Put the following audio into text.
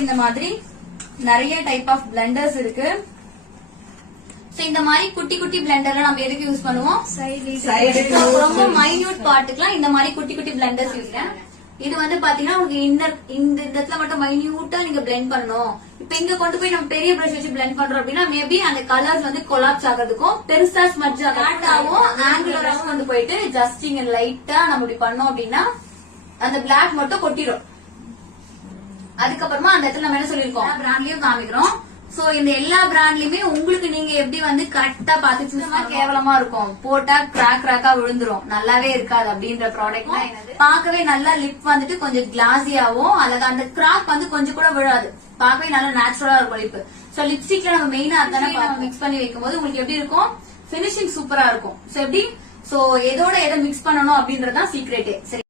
இந்த மாதிரி நிறைய டைப் ஆஃப் பிளெண்டர்ஸ் இருக்கு. இந்த மாதிரி குட்டி குட்டி பிளெண்டர் நம்ம எதுக்கு யூஸ் பண்ணுவோம்? ரொம்ப மைன்யூட் பார்ட்டுக்குலாம் இந்த மாதிரி குட்டி குட்டி பிளெண்டர்ஸ் யூஸ் பண்ணுவோம். இது வந்து பாத்தீங்கன்னா உங்களுக்கு இந்த இடத்துல மட்டும் மைன்யூட்டா நீங்க பிளெண்ட் பண்ணணும். இப்ப இங்க கொண்டு போய் நம்ம பெரிய பிரஷ் வச்சு பிளெண்ட் பண்றோம் அப்படின்னா மேபி அந்த கலர்ஸ் வந்து கொலாப்ஸ் ஆகிறதுக்கும் பெருசா ஸ்மட்ஜ் ஆகும். ஆங்குலரா கொண்டு போயிட்டு ஜஸ்ட் இங்க லைட்டா நம்ம இப்படி பண்ணோம் அப்படின்னா அந்த பிளாக் மட்டும் கொட்டிடும். அதுக்கப்புறமா அந்த இடத்துல நம்ம என்ன சொல்லிருக்கோம், பிராண்ட்லயும் காமிக்கிறோம். சோ இந்த எல்லா பிராண்ட்லயுமே உங்களுக்கு நீங்க எப்படி வந்து கரெக்டா பாத்து சூஸ் கேவலமா இருக்கும், போட்டா கிராக்கா விழுந்துரும், நல்லாவே இருக்காது அப்படின்ற ப்ராடக்ட் தான் என்னது. பார்க்கவே நல்லா லிப் வந்துட்டு கொஞ்சம் கிளாஸியாவும் அழகா அந்த கிராக் வந்து கொஞ்சம் கூட விழாது, பார்க்கவே நல்லா நேச்சுரலா இருக்கும் லிப். சோ லிப்ஸ்டிக்ல நம்ம மெயினா அதான மிக்ஸ் பண்ணி வைக்கும் போது உங்களுக்கு எப்படி இருக்கும், பினிஷிங் சூப்பரா இருக்கும். சோ எப்படி எதோட எதை மிக்ஸ் பண்ணணும் அப்படின்றதுதான் சீக்ரெட்டே. சரி.